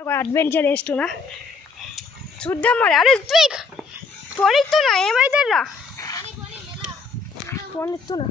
Adventure చేస్తున్నా చూద్దాం మరి. అరే త్విక్ ఫోన్ ఇస్తున్నా ఏమైతుందా ఫోన్ ఇస్తున్నా.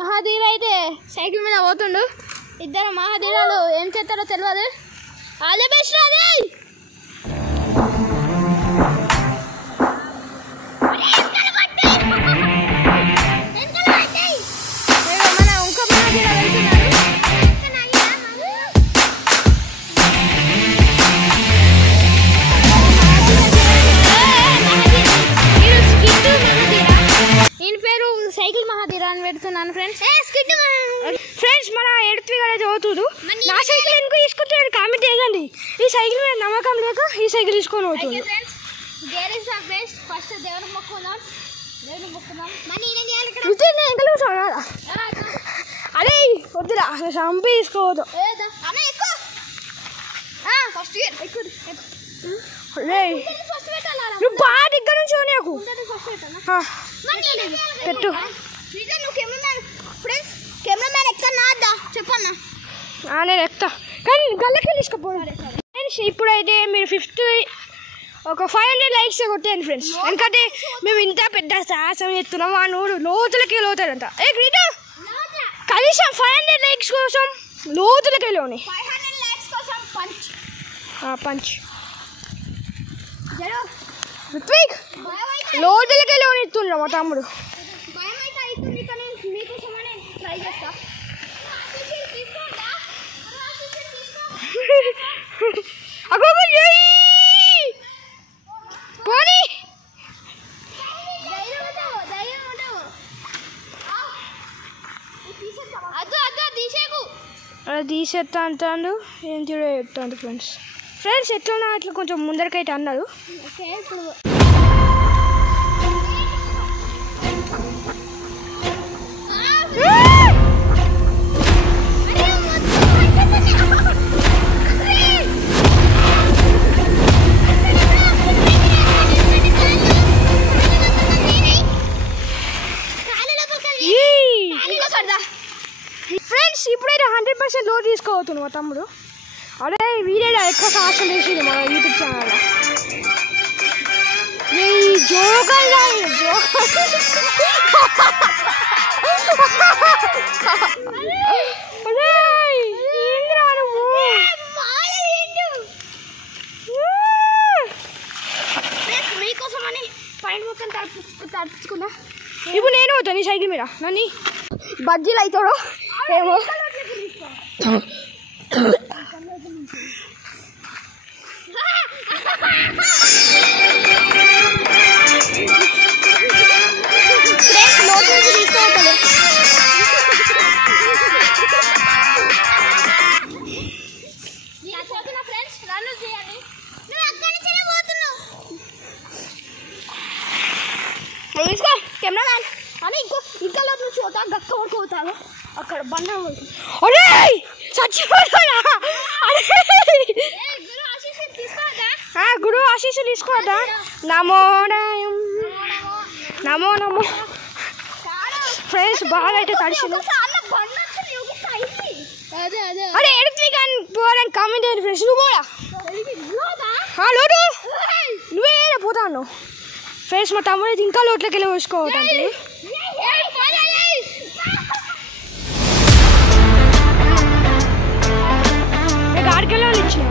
మహాధీర అయితే సైకిల్ మీద పోతుండు. ఇద్దరు మహాధీరాలు ఏం చేస్తారో తెలియదు. ఆల్ ది బెస్ట్ రాది. మన ఇంకో మహాధీర వెళ్తున్నారు. ఈయన పేరు సైకిల్ మహాధీర అని పెడుతున్నాను ఫ్రెండ్స్. ఫ్రెండ్స్ మన ఎడుతు అయితే పోతుడు. నా సైకిల్ ఎందుకు తీసుకుంటాడు కామెంట్ చేయండి. ఈ సైకిల్ మీద నమ్మకం లేక ఈ సైకిల్ తీసుకొని పోతుంది. ఫస్ట్ దేవుని మొక్కున్నాం. అరే వద్దురా చంపి తీసుకోవద్దు. నువ్వు బాగా దగ్గర నుంచి నాకు పెట్టు. కెమెరామ్యాన్ ఎక్కడా చెప్పన్నా. నేను ఎక్కుతా కానీ గల్లకి తీసుకుపోవాలి ఫ్రెండ్స్. ఇప్పుడైతే మీరు ఒక 500 లైక్స్ కొట్టేయండి ఫ్రెండ్స్. ఎందుకంటే మేము ఇంత పెద్ద సాహసం చేస్తున్నాం. ఆ నోడు లోతులకి లోతాడంట. ఏ గ్రీటా కనీసం 500 లైక్స్ కోసం లోతులకి లోని పంచ్ ఋత్విక్ లోతులకి లోని ఇస్తుండ్రా మా తమ్ముడు. అలా తీసేస్తా అంటాడు. ఏం చూడేస్తాడు ఫ్రెండ్స్. ఎట్లా అట్లా కొంచెం ముందరికైతే అన్నాడు. ఫ్రెండ్స్ ఇప్పుడైతే 100% లోడ్ తీసుకోవద్దు మా తమ్ముడు. అరే వీడియో ఎక్కువ సాహసం చేసింది మన యూట్యూబ్ ఛానల్లో. మీకోసమని పైన మొత్తం తడుచుకున్నా. ఇప్పుడు నేను అవుతాను ఈ సైకిల్ మీద. నన్ను బజ్జీలు అవుతాడో ఏమో. కెమెరామ్యాన్ అని ఇంకా నుంచి పోతా గక్క వరకు పోతాను. అక్కడ బండ గురు ఆశీస్సు తీసుకోవద్దా. నమో నమో నమో ఫ్రెండ్స్ బాగా అయితే తడిసింది. అరే ఎడుతుంది కానీ పోవాలని కామెంట్ చేయండి ఫ్రెండ్స్. నువ్వు పోరా లోడు పోను ఫ్రెండ్స్. మా తమ్ముడు అయితే ఇంకా లోట్లోకి వెళ్ళి పోసుకోవటానికి ఆడికెళ్ళి వాళ్ళు ఇచ్చిన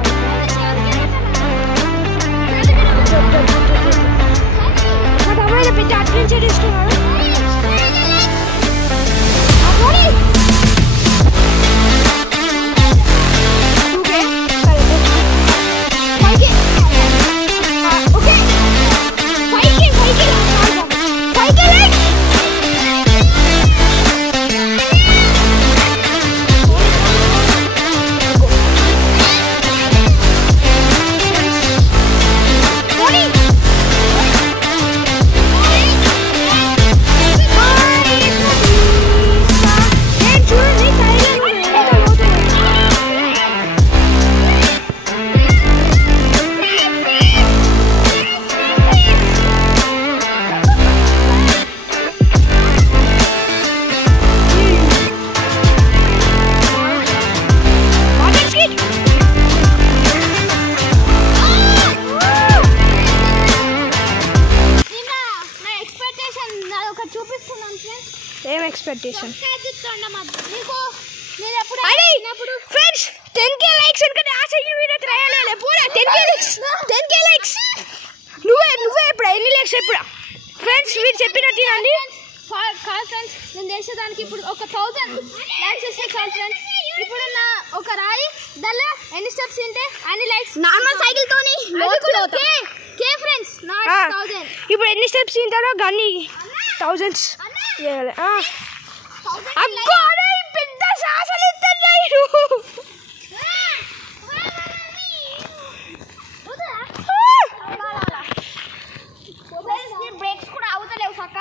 మా తమ్ముడు అయితే పెద్ద అడ్వెంచర్ ఇస్తున్నాడు. ఏం ఎక్స్పెక్టేషన్ ఫ్రెండ్స్ 10K లైక్స్ ఎందుకంటే ఆ సైకిల్ మీద ట్రయల్ పోరా 10K లైక్స్ నువ్వే ఇప్పుడు ఎన్ని లైక్స్ ఇప్పుడు ఫ్రెండ్స్ మీరు చెప్పినట్టు అండి కాదు ఫ్రెండ్స్ నేను చేసేదానికి ఇప్పుడు ఒక 1000 లైక్స్ వస్తే చాలు ఫ్రెండ్స్. ఇప్పుడు నా ఒక రాయి దానిలో ఎన్ని స్టెప్స్ ఉంటే అన్ని లైక్స్ నార్మల్ సైకిల్ తోని కే ఫ్రెండ్స్ నాట్ 1000. ఇప్పుడు ఎన్ని స్టెప్స్ తింటారో గన్ని థౌజండ్స్ అగ్గో అరే పెద్ద సాసలు ఎత్తున్నాయి. బ్రేక్స్ కూడా అవుతలేవు సక్క.